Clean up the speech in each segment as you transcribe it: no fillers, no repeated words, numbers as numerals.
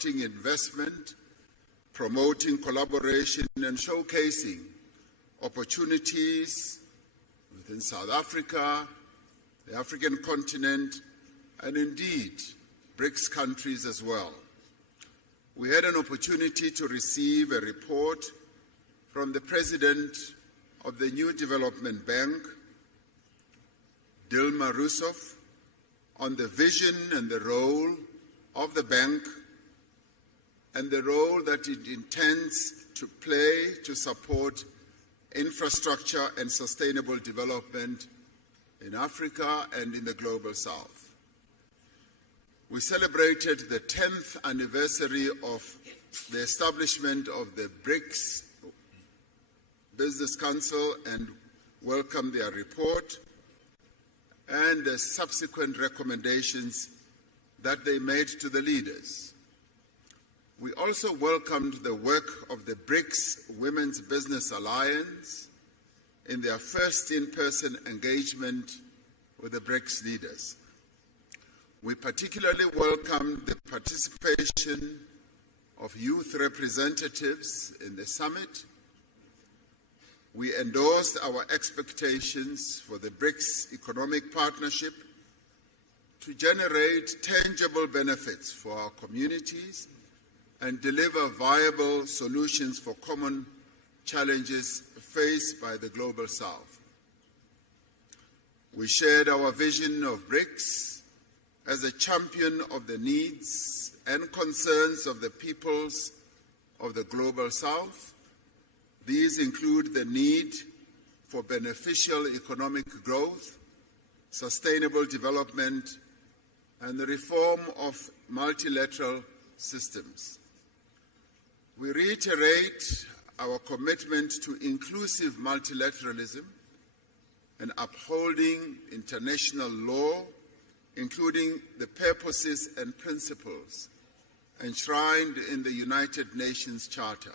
attracting investment, promoting collaboration, and showcasing opportunities within South Africa, the African continent, and indeed BRICS countries as well. We had an opportunity to receive a report from the President of the New Development Bank, Dilma Rousseff, on the vision and the role of the bank and the role that it intends to play to support infrastructure and sustainable development in Africa and in the Global South. We celebrated the 10th anniversary of the establishment of the BRICS Business Council and welcomed their report and the subsequent recommendations that they made to the leaders. We also welcomed the work of the BRICS Women's Business Alliance in their first in-person engagement with the BRICS leaders. We particularly welcomed the participation of youth representatives in the summit. We endorsed our expectations for the BRICS economic partnership to generate tangible benefits for our communities and deliver viable solutions for common challenges faced by the Global South. We shared our vision of BRICS as a champion of the needs and concerns of the peoples of the Global South. These include the need for beneficial economic growth, sustainable development, and the reform of multilateral systems. We reiterate our commitment to inclusive multilateralism and upholding international law, including the purposes and principles enshrined in the United Nations Charter.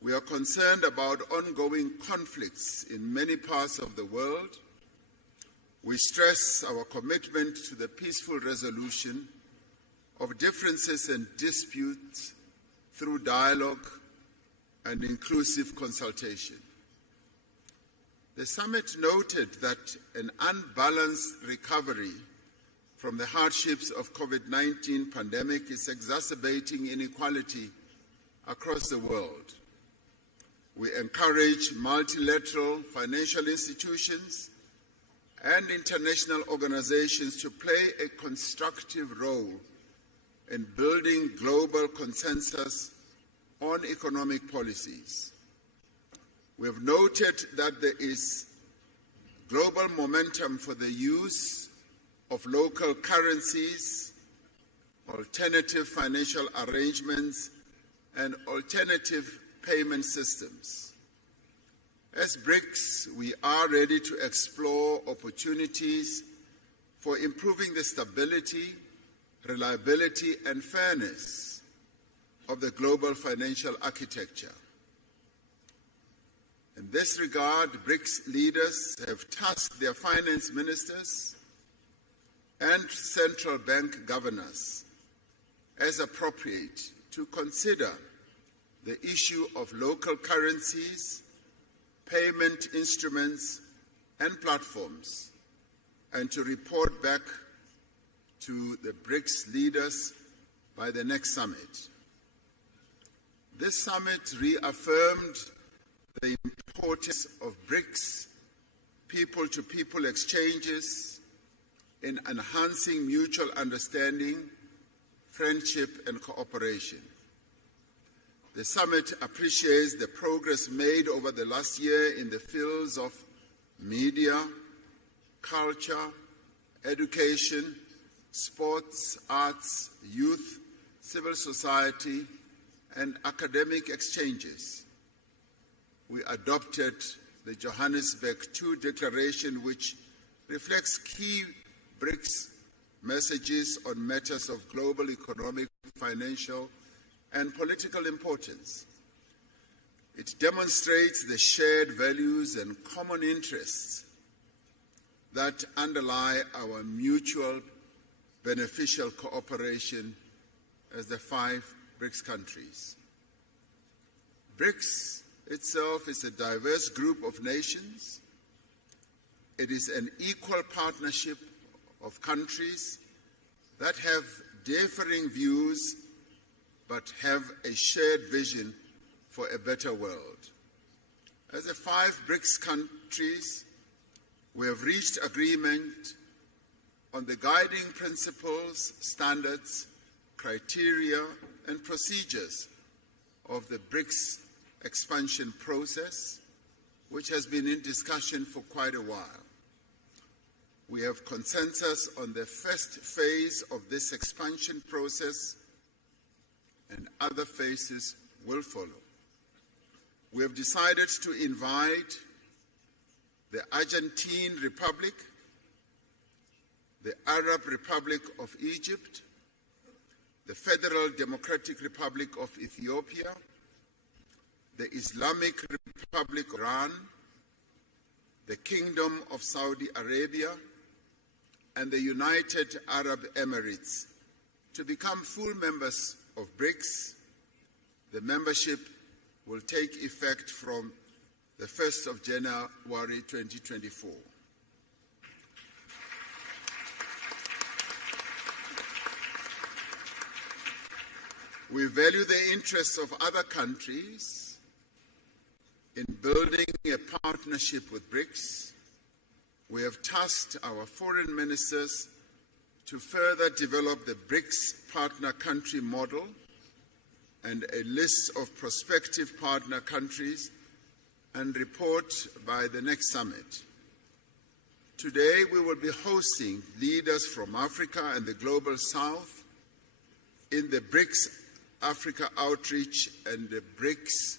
We are concerned about ongoing conflicts in many parts of the world. We stress our commitment to the peaceful resolution of differences and disputes through dialogue and inclusive consultation. The summit noted that an unbalanced recovery from the hardships of COVID-19 pandemic is exacerbating inequality across the world. We encourage multilateral financial institutions and international organizations to play a constructive role in building global consensus on economic policies. We have noted that there is global momentum for the use of local currencies, alternative financial arrangements, and alternative payment systems. As BRICS, we are ready to explore opportunities for improving the stability, reliability, and fairness of the global financial architecture. In this regard, BRICS leaders have tasked their finance ministers and central bank governors, as appropriate, to consider the issue of local currencies, payment instruments, and platforms, and to report back to the BRICS leaders by the next summit. This summit reaffirmed the importance of BRICS people-to-people exchanges in enhancing mutual understanding, friendship, and cooperation. The summit appreciates the progress made over the last year in the fields of media, culture, education, sports, arts, youth, civil society, and academic exchanges. We adopted the Johannesburg II Declaration, which reflects key BRICS messages on matters of global economic, financial, and political importance. It demonstrates the shared values and common interests that underlie our mutual beneficial cooperation as the 5 BRICS countries. BRICS itself is a diverse group of nations. It is an equal partnership of countries that have differing views but have a shared vision for a better world. As the 5 BRICS countries, we have reached agreement on the guiding principles, standards, criteria, and procedures of the BRICS expansion process, which has been in discussion for quite a while. We have consensus on the first phase of this expansion process, and other phases will follow. We have decided to invite the Argentine Republic, the Arab Republic of Egypt, the Federal Democratic Republic of Ethiopia, the Islamic Republic of Iran, the Kingdom of Saudi Arabia, and the United Arab Emirates to become full members of BRICS. The membership will take effect from the 1st of January 2024. We value the interests of other countries in building a partnership with BRICS. We have tasked our foreign ministers to further develop the BRICS partner country model and a list of prospective partner countries and report by the next summit. Today, we will be hosting leaders from Africa and the Global South in the BRICS Africa Outreach and the BRICS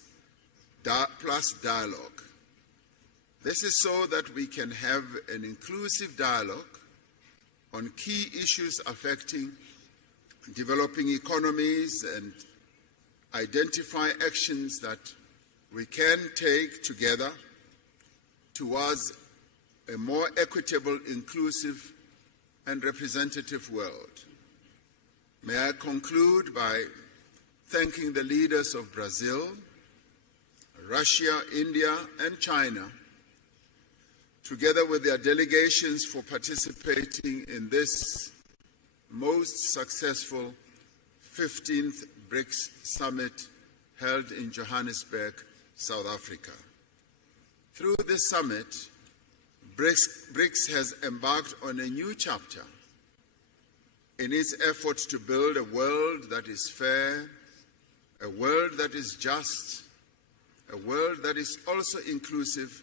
Plus Dialogue. This is so that we can have an inclusive dialogue on key issues affecting developing economies and identify actions that we can take together towards a more equitable, inclusive, and representative world. May I conclude by thanking the leaders of Brazil, Russia, India, and China, together with their delegations, for participating in this most successful 15th BRICS Summit held in Johannesburg, South Africa. Through this summit, BRICS has embarked on a new chapter in its efforts to build a world that is fair, a world that is just, a world that is also inclusive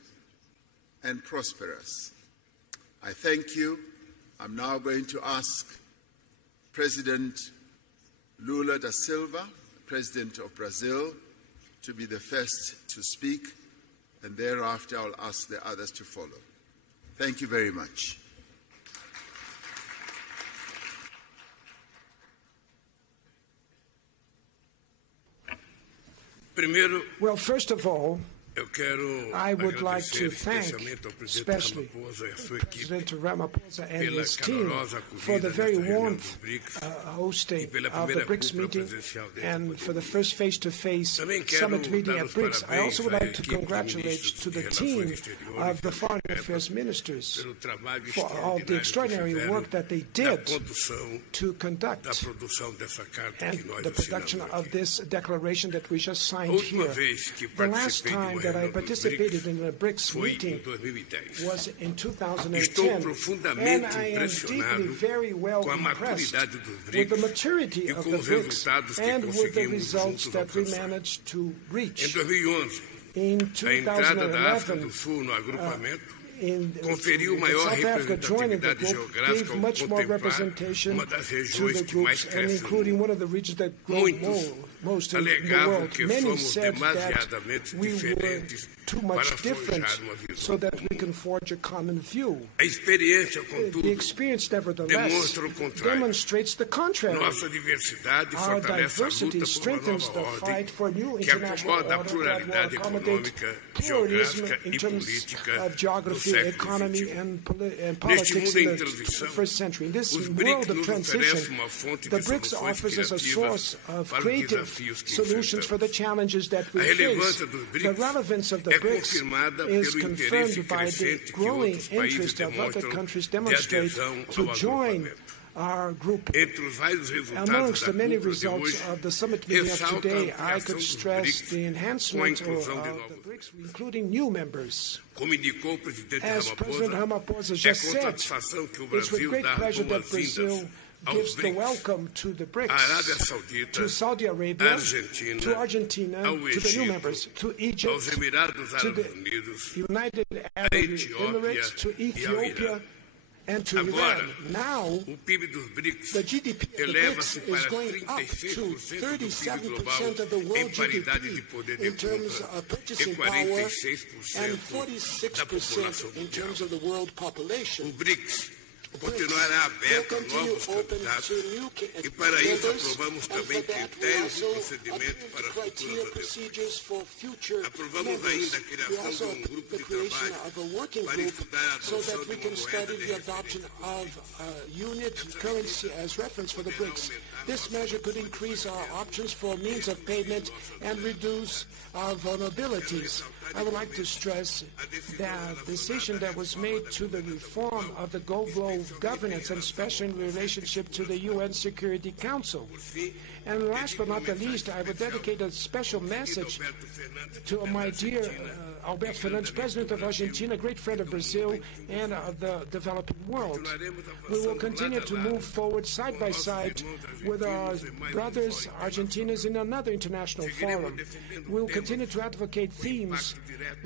and prosperous. I thank you. I'm now going to ask President Lula da Silva, President of Brazil, to be the first to speak, and thereafter I'll ask the others to follow. Thank you very much. Well, first of all, I would like to thank especially President Ramaphosa and his team for the very warm hosting of the BRICS meeting and for the first face-to-face summit meeting at BRICS. I also would like to congratulate to the team of the foreign affairs ministers for all the extraordinary work that they did to conduct and the production of this declaration that we just signed here. The last time that I participated in a BRICS meeting was in 2010, and I am deeply, very well impressed with the maturity of the BRICS and with the results that we managed to reach. In 2011, South Africa joining the group gave much more representation to the groups, and including one of the regions that grew most in the world. Many said that we were too much different so that we can forge a common view. The experience, nevertheless, demonstrates the contrary. Our diversity strengthens the fight for a new international order that will accommodate pluralism in terms of geography, economy, and politics in the 21st century. In this world of transition, the BRICS offers us a source of creative solutions for the challenges that we face. The relevance of the BRICS is confirmed by the growing interest of other countries demonstrate to join our group. Amongst the many results of the summit meeting of today, I could stress the enhancement of the BRICS, including new members. As President Ramaphosa just said, it's with great pleasure that Brazil gives the welcome to the BRICS, to Saudi Arabia, to Argentina, to the new members, to Egypt, to the United Arab Emirates, to Ethiopia, and to Iran. Now, the GDP of the BRICS is going up to 37% of the world GDP in terms of purchasing power and 46% in terms of the world population. Continuará aberto a novos candidatos e para isso aprovamos também critérios e procedimentos para futuras adesões. Aprovamos ainda a criação de grupo de trabalho para estudar a adoção de uma moeda This measure could increase our options for means of payment and reduce our vulnerabilities. I would like to stress that the decision that was made to the reform of the global governance, and especially in relationship to the UN Security Council. And last but not the least, I would dedicate a special message to my dear Alberto Fernandes, President of Argentina, a great friend of Brazil and of the developing world. We will continue to move forward side by side with our brothers Argentinians in another international forum. We will continue to advocate themes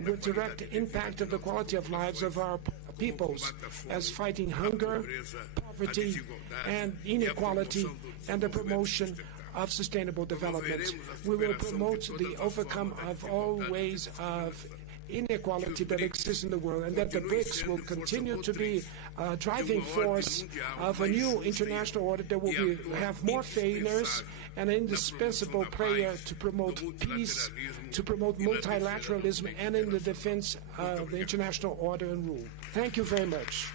with direct impact of the quality of lives of our peoples, as fighting hunger, poverty, and inequality, and the promotion of sustainable development. We will promote the overcome of all ways of inequality that exists in the world, and that the BRICS will continue to be a driving force of a new international order that will have more failures and an indispensable player to promote peace, to promote multilateralism, and in the defense of the international order and rule. Thank you very much.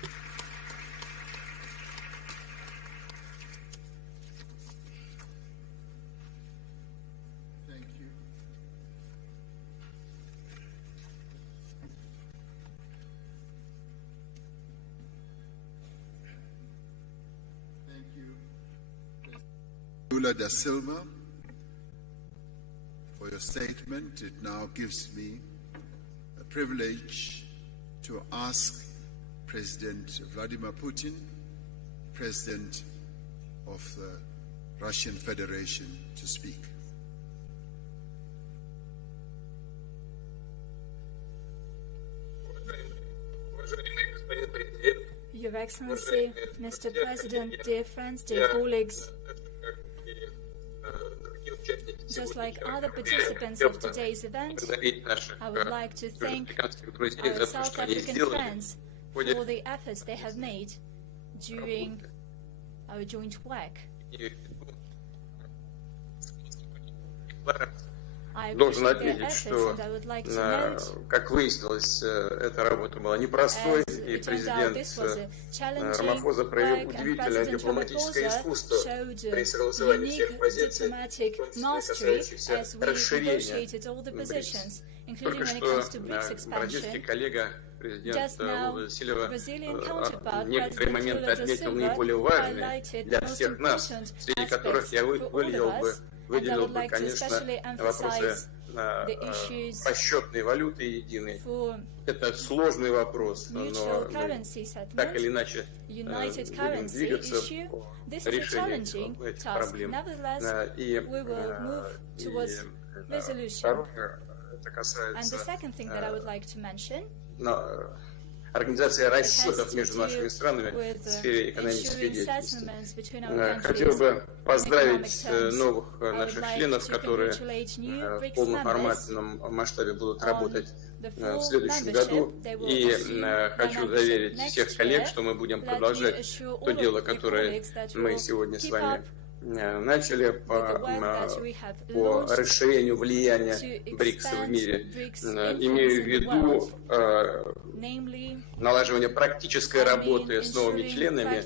Lula da Silva, for your statement. It now gives me a privilege to ask President Vladimir Putin, President of the Russian Federation, to speak. Your Excellency, Mr. President, dear friends, dear colleagues, just like other participants of today's event, I would like to thank our South African friends for the efforts they have made during our joint work. Должен отметить, что, как выяснилось, эта работа была непростой, и президент Рамафоза проявил удивительное дипломатическое искусство при согласовании всех позиций, касающихся расширения BRICS. Только что бразильский коллега, президент Лула да Сильва, некоторые моменты отметил наиболее важные для всех нас, среди которых я выделил бы, конечно, вопросы расчетной валюты единой. Это сложный вопрос, но так или иначе будем двигаться по решению этих проблем. И второе, это касается организации расчетов между нашими странами в сфере экономической деятельности. Хотел бы поздравить новых наших членов, которые в полноформатном масштабе будут работать в следующем году. И хочу заверить всех коллег, что мы будем продолжать то дело, которое мы сегодня с вами начали по расширению влияния БРИКС в мире. Имею в виду налаживание практической работы с новыми членами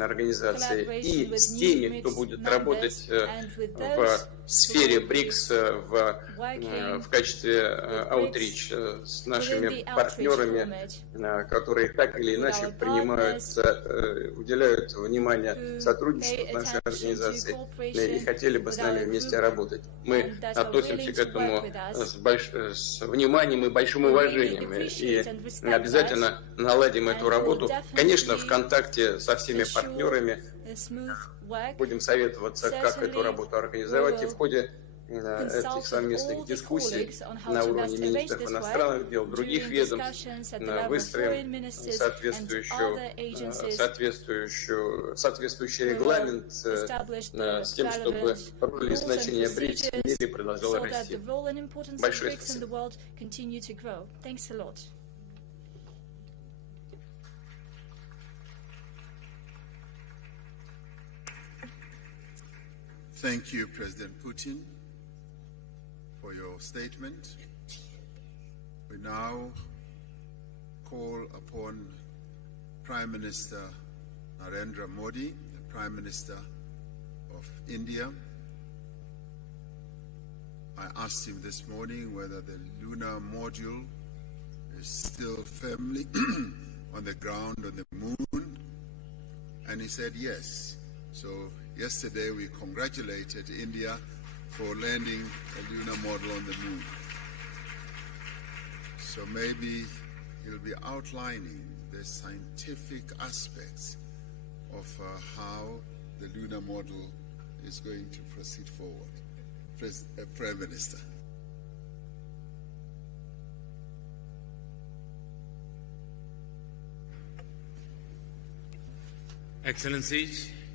организации и с теми, кто будет работать в сфере БРИКС в качестве аутрич с нашими партнерами, которые так или иначе уделяют внимание сотрудничеству с нашей организацией и хотели бы с нами вместе работать. Мы относимся к этому с вниманием и большим уважением и обязательно наладим эту работу. Конечно, в контакте со всеми партнерами будем советоваться, как эту работу организовать, и в ходе этих совместных дискуссий на уровне министров иностранных дел, других ведомств выстроим соответствующий регламент с тем, чтобы роль и значение БРИКС в мире продолжала расти. Большое спасибо. Thank you, President Putin, for your statement. We now call upon Prime Minister Narendra Modi, the Prime Minister of India. I asked him this morning whether the lunar module is still firmly on the ground on the moon, and he said yes. So yesterday we congratulated India for landing a lunar model on the moon. So maybe he'll be outlining the scientific aspects of how the lunar model is going to proceed forward. Prime Minister.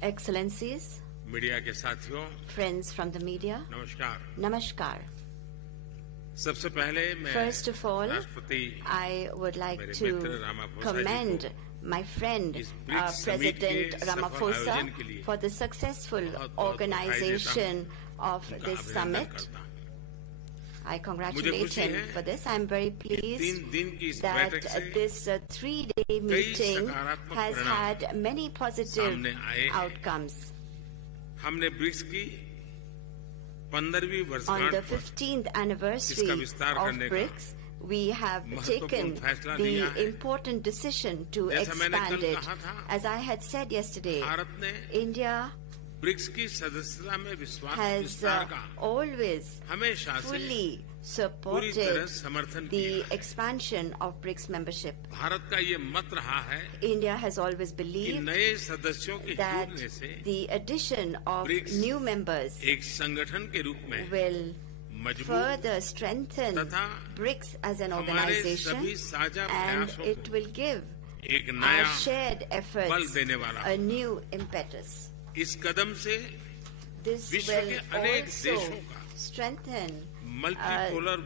Excellencies, media के साथियों, friends from the media, Namaskar. सबसे पहले मैं First of all, I would like to commend my friend President Ramaphosa for the successful organization of this summit. I congratulate him for this. I am very pleased that this 3-day meeting has had many positive outcomes. On the 15th anniversary of BRICS, we have taken the important decision to expand it. As I had said yesterday, India has always fully supported the expansion of BRICS membership. India has always believed that the addition of new members will further strengthen BRICS as an organization, and it will give our shared efforts a new impetus. This will also strengthen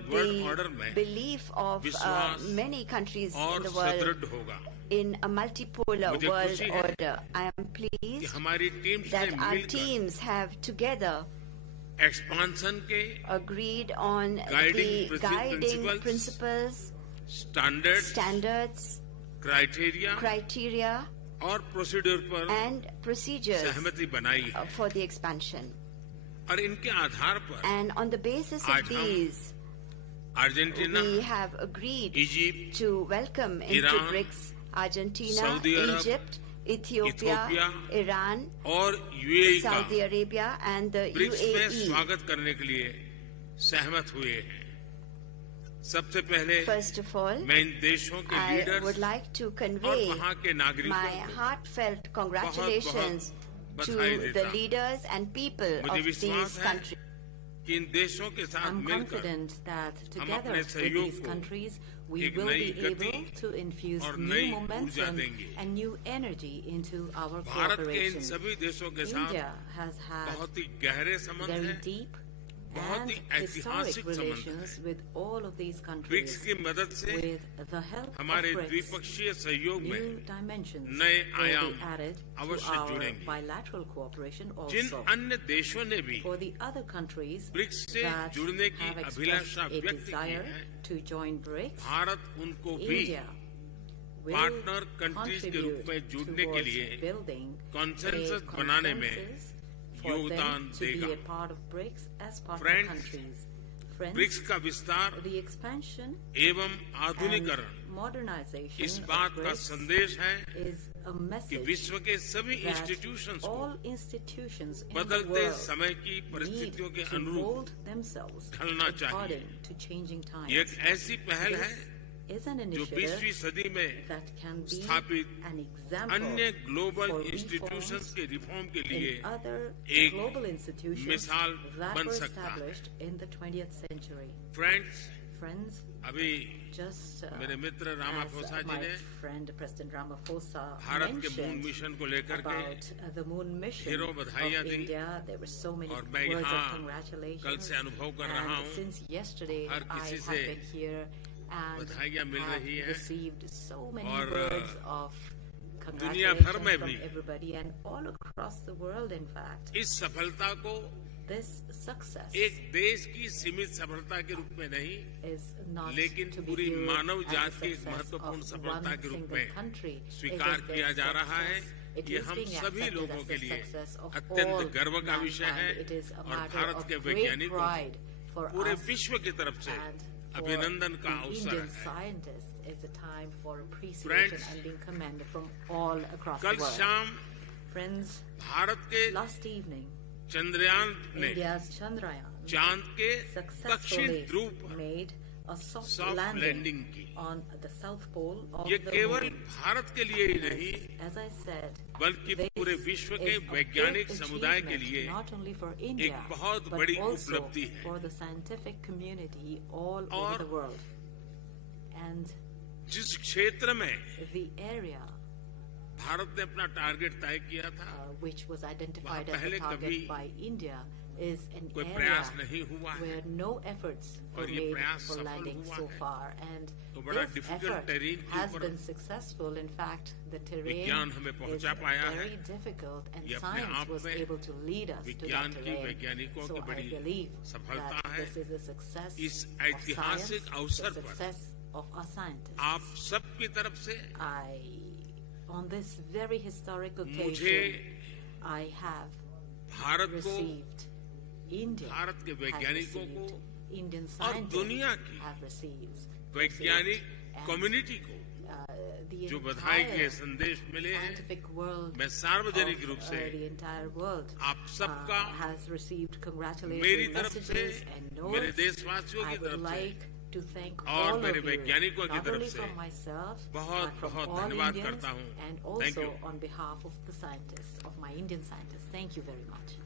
the belief of many countries in the world in a multipolar world order. I am pleased that our teams have together agreed on the guiding principles, standards, criteria and procedures for the expansion. And on the basis of these, we have agreed to welcome into BRICS Argentina, Egypt, Ethiopia, Iran, Saudi Arabia and the UAE. First of all, I would like to convey my heartfelt congratulations to the leaders and people of these countries. I'm confident that together with these countries, we will be able to infuse new momentum and new energy into our cooperation. India has had very deep and historic relations with all of these countries. With the help of BRICS, new dimensions will be added to our bilateral cooperation also. For the other countries that have expressed a desire to join BRICS, India will contribute towards building a consensus for them to be a part of BRICS as partner countries. Friends, the expansion and modernization of BRICS is a message that all institutions in the world need to mold themselves according to changing times. This is an initiative that can be an example for reforms in other global institutions that were established in the 20th century. Friends, just as my friend President Ramaphosa mentioned about the moon mission of India, there were so many words of congratulations. And since yesterday, I have been here and have received so many words of congratulations from everybody and all across the world, in fact. This success is not to be viewed as a success of one single country. It is being accepted as the success of all mankind. It is a matter of great pride for us and for the Indian scientists. It's a time for appreciation and being commended from all across the world. Friends, last evening, India's Chandrayaan successfully made a soft landing on the south pole of the moon. As I said, this is a big achievement not only for India, but also for the scientific community all over the world. And the area which was identified as a target by India is an area where no efforts were made for landing so far, and this effort has been successful. In fact, the terrain is very difficult, and science was able to lead us to that terrain. So I believe that this is a success of science, a success of our scientists. On this very historic occasion, I have received, India has received, Indian scientists have received, the entire scientific world of the entire world has received congratulatory messages and notes. I would like to thank all of you, not only from myself, but from all Indians, and also on behalf of the scientists, of my Indian scientists. Thank you very much.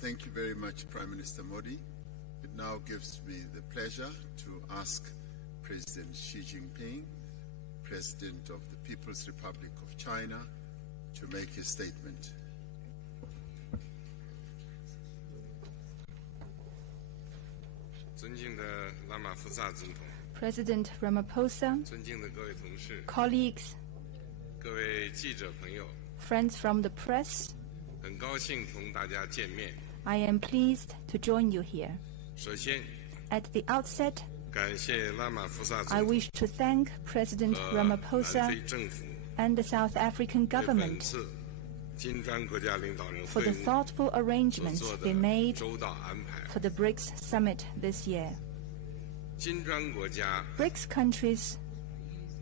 Thank you very much, Prime Minister Modi. It now gives me the pleasure to ask President Xi Jinping, President of the People's Republic of China, to make his statement. President Ramaphosa, colleagues, friends from the press, I am pleased to join you here. At the outset, I wish to thank President Ramaphosa and the South African government for the thoughtful arrangements they made for the BRICS summit this year. BRICS countries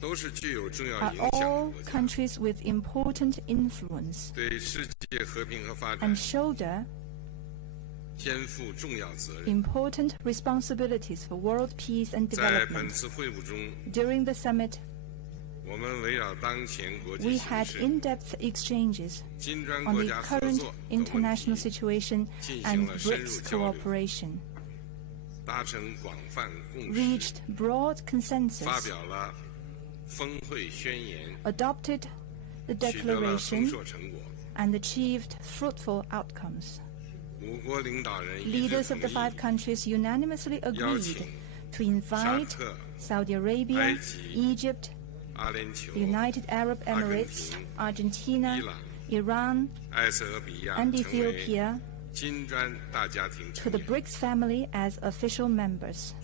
are all countries with important influence and shoulder important responsibilities for world peace and development. During the summit, We had in-depth exchanges on the current international situation and BRICS cooperation, reached broad consensus, adopted the declaration, and achieved fruitful outcomes. Leaders of the 5 countries unanimously agreed to invite Saudi Arabia, Egypt, the United Arab Emirates, Argentina, Iran, and Ethiopia to the BRICS family as official members.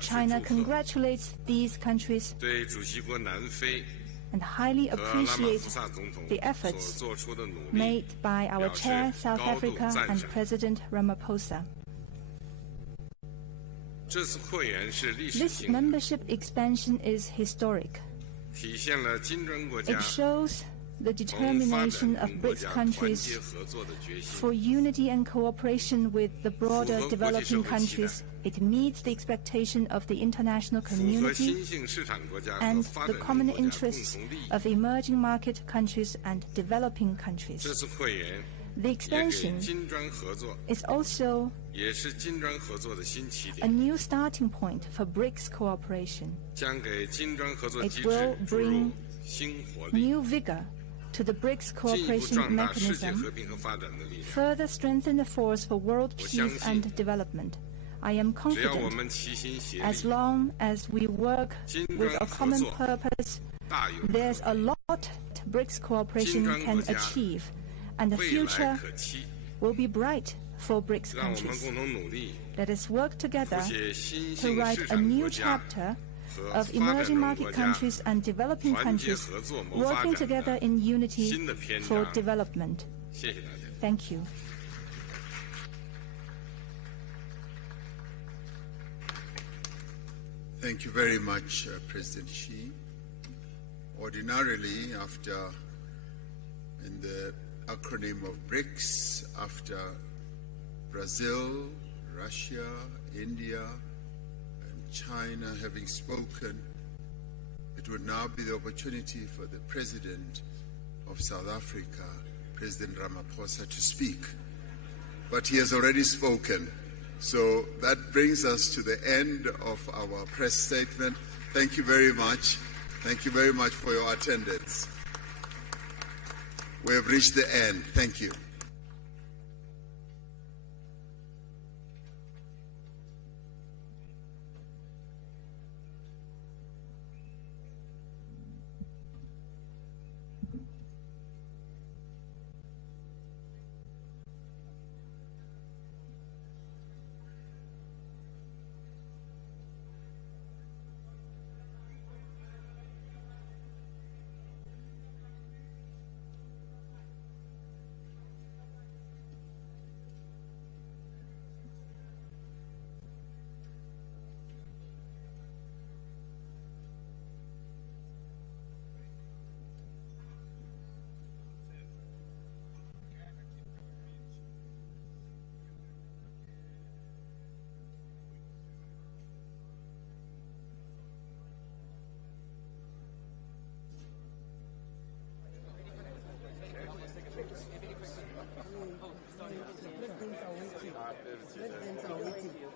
China congratulates these countries and highly appreciates the efforts made by our chair, South Africa, and President Ramaphosa. This membership expansion is historic. It shows the determination of BRICS countries for unity and cooperation with the broader developing countries. It meets the expectation of the international community and the common interests of emerging market countries and developing countries. The expansion is also a new starting point for BRICS cooperation. It will bring new vigor to the BRICS cooperation mechanism, further strengthen the force for world peace and development. I am confident, as long as we work with a common purpose, there's a lot BRICS cooperation can achieve, and the future will be bright for BRICS countries. Let us work together to write a new chapter of emerging market countries and developing countries working together in unity for development. Thank you. Thank you very much, President Xi. Ordinarily, in the acronym of BRICS, after Brazil, Russia, India, and China having spoken, it would now be the opportunity for the President of South Africa, President Ramaphosa, to speak. But he has already spoken. So that brings us to the end of our press statement. Thank you very much. Thank you very much for your attendance. We have reached the end. Thank you. Presidents are waiting for